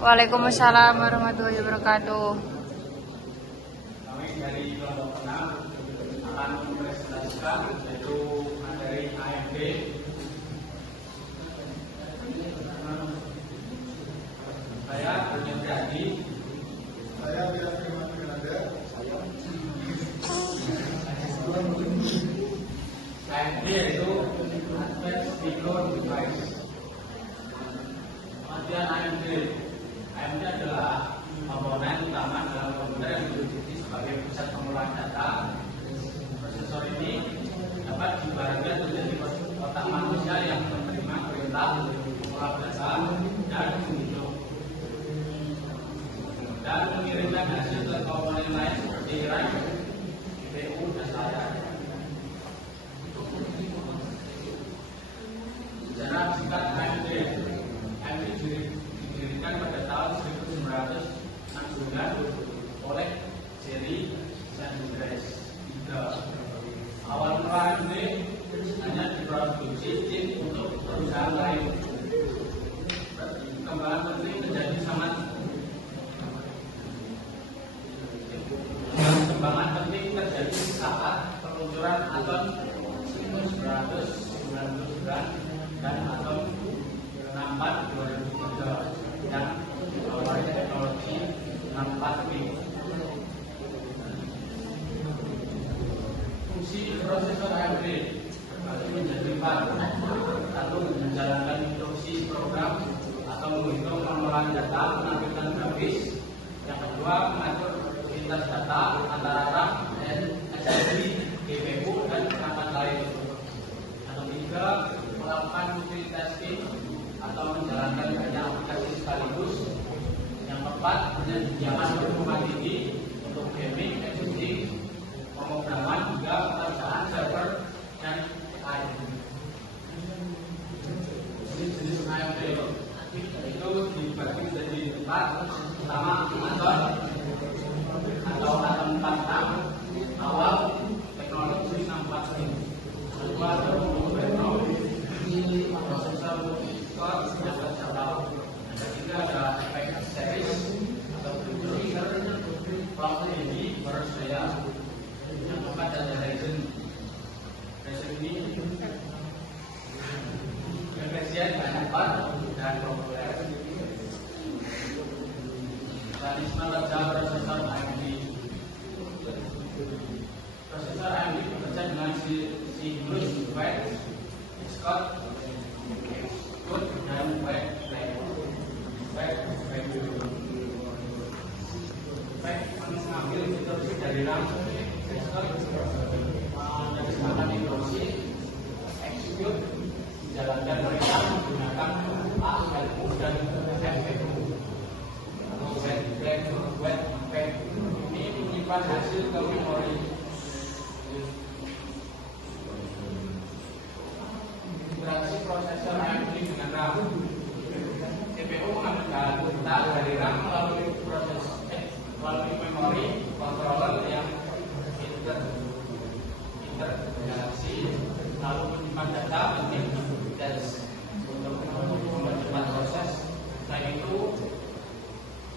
Waalaikumsalam warahmatullahi wabarakatuh. Kami dari kelompok 6 akan mempresentasikan yaitu materi AMD. Saya Daniel Jadi. Saya tidak terima Anda. AMD yaitu Advanced Micro Device. Kemudian AMD adalah komponen utama dalam komputer yang diwujudi sebagai pusat pengolahan data. Prosesor ini dapat diibaratkan menjadi otak manusia yang menerima perintah mengolah data dan menghitung dan mengirimkan hasil ke komponen lain seperti RAM, CPU, dan layar. Secara singkat, AMD didirikan pada tahun 1969 oleh Jerry Sanders. Awal mula AMD hanya diproduksi chip untuk perusahaan lain. Perkembangan penting menjadi sangat perkembangan penting terjadi saat peluncuran Atom 1999 dan Atom 64 2003 yang awalnya teknologi 64P. Fungsi prosesor AMD terbagi menjadi 4. Satu, menjalankan instruksi program atau menghitung pengolahan data menampilkan grafis. Yang kedua, mengatur lintas data antara RAM, SSD, GPU, dan perangkat lain. Yang ketiga, melakukan multitasking atau menjalankan banyak aplikasi sekaligus. Yang keempat, menyediakan performa tinggi untuk gaming, editing, pemrograman hingga pekerjaan server dan lain. Jenis AMD itu dibagi menjadi 4. Pertama, Atom atau Atom 46 awal teknologi 64P. Kedua, teknologi prosesor yang tercatat. Ketiga ada FX series atau filter clock ini bersaya. Yang keempat ada Ryzen. Ryzen ini spesial banyak dan populer. Mekanisme kerja prosesor AMD. Prosesor AMD bekerja dengan siklus wait, Scott, dan wait mengambil instruksi dari RAM, menerjemahkan instruksi, execute, menjalankan perintah menggunakan A, LU, dan FPU. Wait, ini menyimpan hasil ke memori. Interaksi prosesor AMD dengan RAM. CPU mengambil data dari RAM melalui melalui memori controller yang integrasi, lalu menyimpan data dan untuk mempercepat proses. Selain itu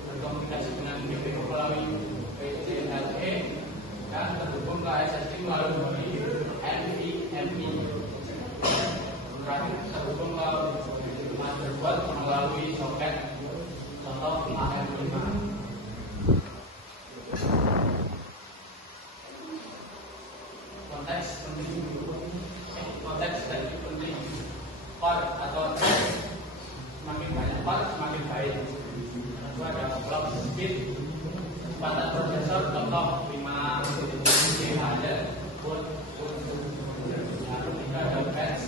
berkomunikasi dengan GPU melalui PCIe dan terhubung ke SSD melalui NVMe. Terakhir terhubung ke motherboard melalui soket contoh AM5. Konteks dari penting core atau semakin banyak core semakin baik. Itu ada clock speed, kecepatan prosesor contoh 5 GHz. Lalu kita ada batch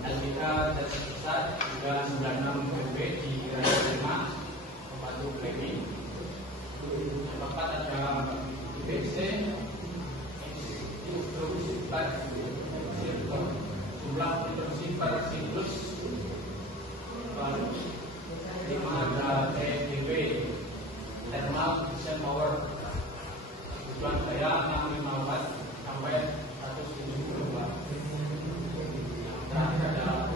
LPK terbesar hingga 96 MB di RAM 5 PMI. Yang keempat ada IPC, instruksi per jumlah instruksi per siklus. Lalu 5 ada TDP, thermal decision power, tujuan daya 65 watt sampai 170 watt. Terakhir ada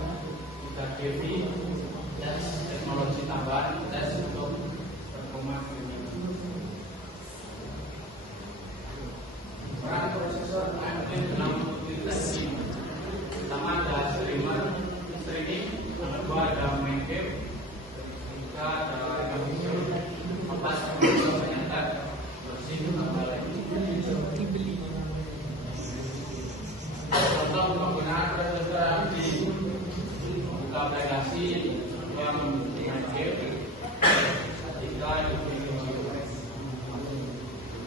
3 kV penambahan tes untuk performa ini. Peran prosesor AMD dalam mengikuti tes ini. Pertama ada streaming, yang kedua ada main game, ketiga ada review, keempat ternyata bersih tambah lagi. Contoh penggunaan prosesor AMD: membuka aplikasi, kedua main game, ketiga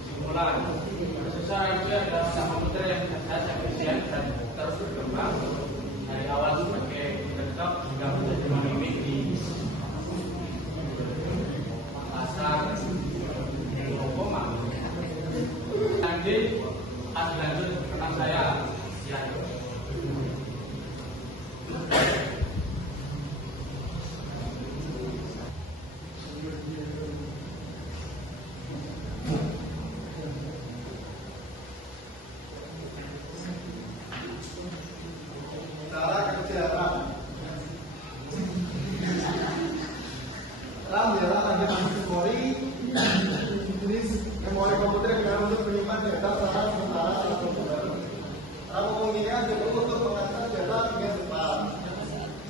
simulan. Prosesor AMD adalah komputer yang cerdas, efisien, dan terus berkembang dari awal sebagai desktop hingga menjadi monolit di pasar Eropa. Nanti pas lanjut tentang saya siap. Cara kerja RAM. RAM adalah rangkaian memori jenis memori komputer yang digunakan untuk menyimpan data secara